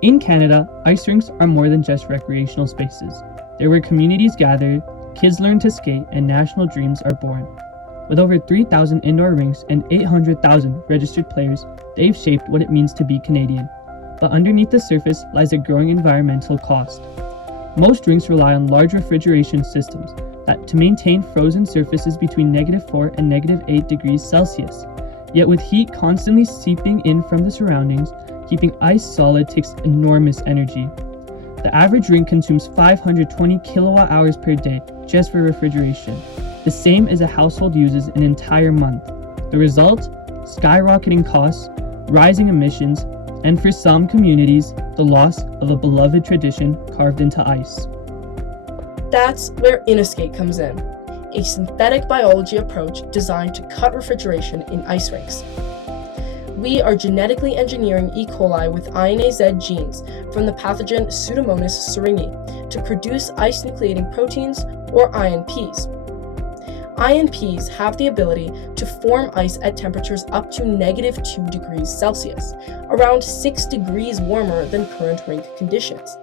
In Canada, ice rinks are more than just recreational spaces. They're where communities gather, kids learn to skate, and national dreams are born. With over 3,000 indoor rinks and 800,000 registered players, they've shaped what it means to be Canadian. But underneath the surface lies a growing environmental cost. Most rinks rely on large refrigeration systems to maintain frozen surfaces between -4 and -8 degrees Celsius. Yet with heat constantly seeping in from the surroundings, keeping ice solid takes enormous energy. The average rink consumes 520 kilowatt hours per day just for refrigeration, the same as a household uses an entire month. The result? Skyrocketing costs, rising emissions, and for some communities, the loss of a beloved tradition carved into ice. That's where inaZ comes in, a synthetic biology approach designed to cut refrigeration in ice rinks. We are genetically engineering E. coli with inaZ genes from the pathogen Pseudomonas syringae to produce ice-nucleating proteins, or INPs. INPs have the ability to form ice at temperatures up to -2 degrees Celsius, around 6 degrees warmer than current rink conditions.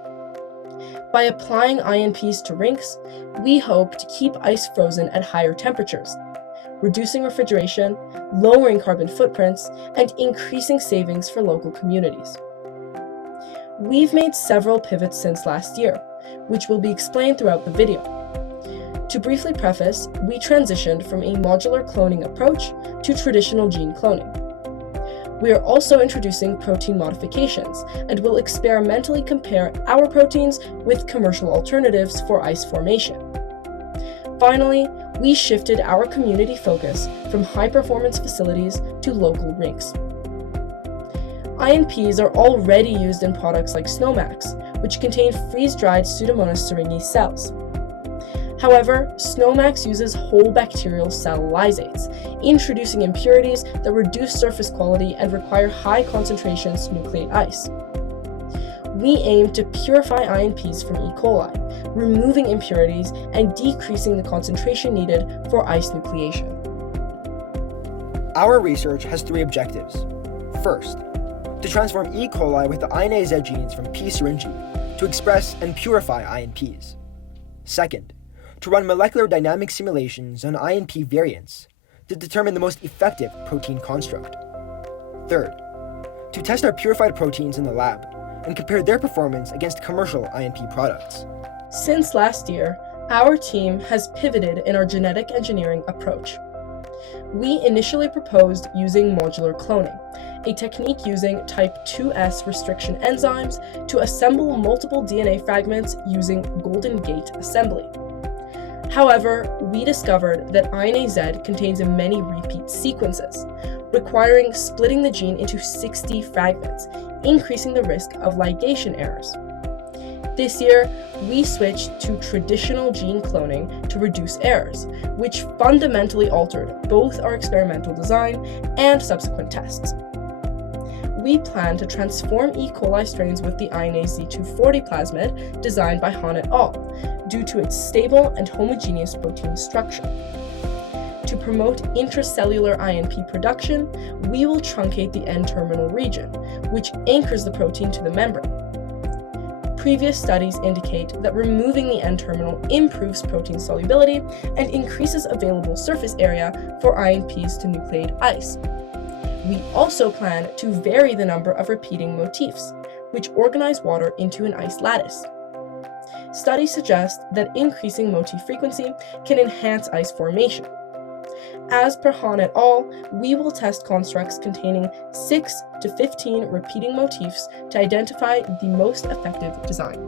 By applying INPs to rinks, we hope to keep ice frozen at higher temperatures, reducing refrigeration, lowering carbon footprints, and increasing savings for local communities. We've made several pivots since last year, which will be explained throughout the video. To briefly preface, we transitioned from a modular cloning approach to traditional gene cloning. We are also introducing protein modifications and will experimentally compare our proteins with commercial alternatives for ice formation. Finally, we shifted our community focus from high-performance facilities to local rinks. INPs are already used in products like Snowmax, which contain freeze-dried Pseudomonas syringae cells. However, Snowmax uses whole bacterial cell lysates, introducing impurities that reduce surface quality and require high concentrations to nucleate ice. We aim to purify INPs from E. coli, removing impurities and decreasing the concentration needed for ice nucleation. Our research has 3 objectives. First, to transform E. coli with the inaZ genes from P. syringae to express and purify INPs. Second, to run molecular dynamic simulations on INP variants to determine the most effective protein construct. Third, to test our purified proteins in the lab and compare their performance against commercial INP products. Since last year, our team has pivoted in our genetic engineering approach. We initially proposed using modular cloning, a technique using type 2S restriction enzymes to assemble multiple DNA fragments using Golden Gate assembly. However, we discovered that inaZ contains many repeat sequences, requiring splitting the gene into 60 fragments, increasing the risk of ligation errors. This year, we switched to traditional gene cloning to reduce errors, which fundamentally altered both our experimental design and subsequent tests. We plan to transform E. coli strains with the inaZ 240 plasmid designed by Han et al. Due to its stable and homogeneous protein structure. To promote intracellular INP production, we will truncate the N-terminal region, which anchors the protein to the membrane. Previous studies indicate that removing the N-terminal improves protein solubility and increases available surface area for INPs to nucleate ice. We also plan to vary the number of repeating motifs, which organize water into an ice lattice. Studies suggest that increasing motif frequency can enhance ice formation. As per Han et al., we will test constructs containing 6 to 15 repeating motifs to identify the most effective design.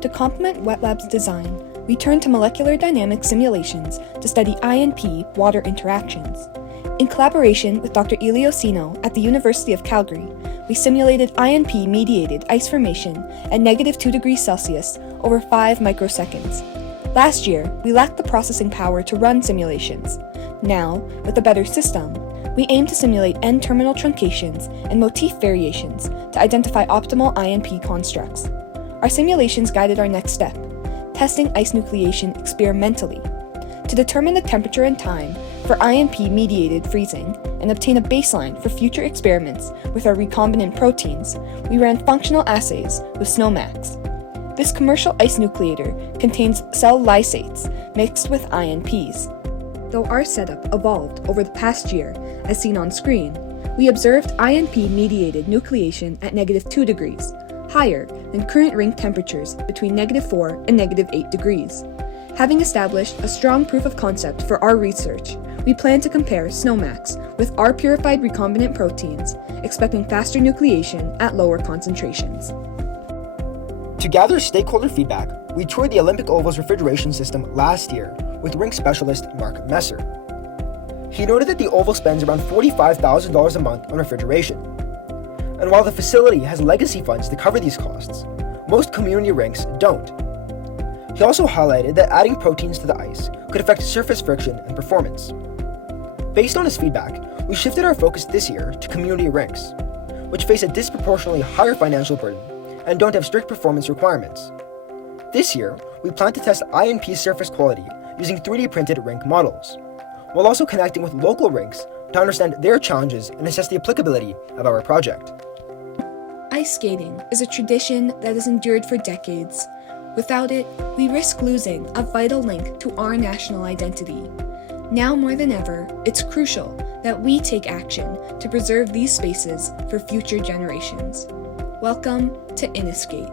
To complement Wet Lab's design, we turned to molecular dynamic simulations to study INP-water interactions. In collaboration with Dr. Iliosino at the University of Calgary, we simulated INP-mediated ice formation at -2 degrees Celsius over 5 microseconds. Last year, we lacked the processing power to run simulations. Now, with a better system, we aim to simulate N-terminal truncations and motif variations to identify optimal INP constructs. Our simulations guided our next step, testing ice nucleation experimentally. To determine the temperature and time, for INP-mediated freezing and obtain a baseline for future experiments with our recombinant proteins, we ran functional assays with SNOMAX. This commercial ice-nucleator contains cell lysates mixed with INPs. Though our setup evolved over the past year, as seen on screen, we observed INP-mediated nucleation at -2 degrees, higher than current rink temperatures between -4 and -8 degrees. Having established a strong proof of concept for our research, we plan to compare SNOMAX with our purified recombinant proteins, expecting faster nucleation at lower concentrations. To gather stakeholder feedback, we toured the Olympic Oval's refrigeration system last year with rink specialist Mark Messer. He noted that the Oval spends around $45,000 a month on refrigeration. And while the facility has legacy funds to cover these costs, most community rinks don't. He also highlighted that adding proteins to the ice could affect surface friction and performance. Based on his feedback, we shifted our focus this year to community rinks, which face a disproportionately higher financial burden and don't have strict performance requirements. This year, we plan to test INP surface quality using 3D printed rink models, while also connecting with local rinks to understand their challenges and assess the applicability of our project. Ice skating is a tradition that has endured for decades. Without it, we risk losing a vital link to our national identity. Now more than ever, it's crucial that we take action to preserve these spaces for future generations. Welcome to inaSkate.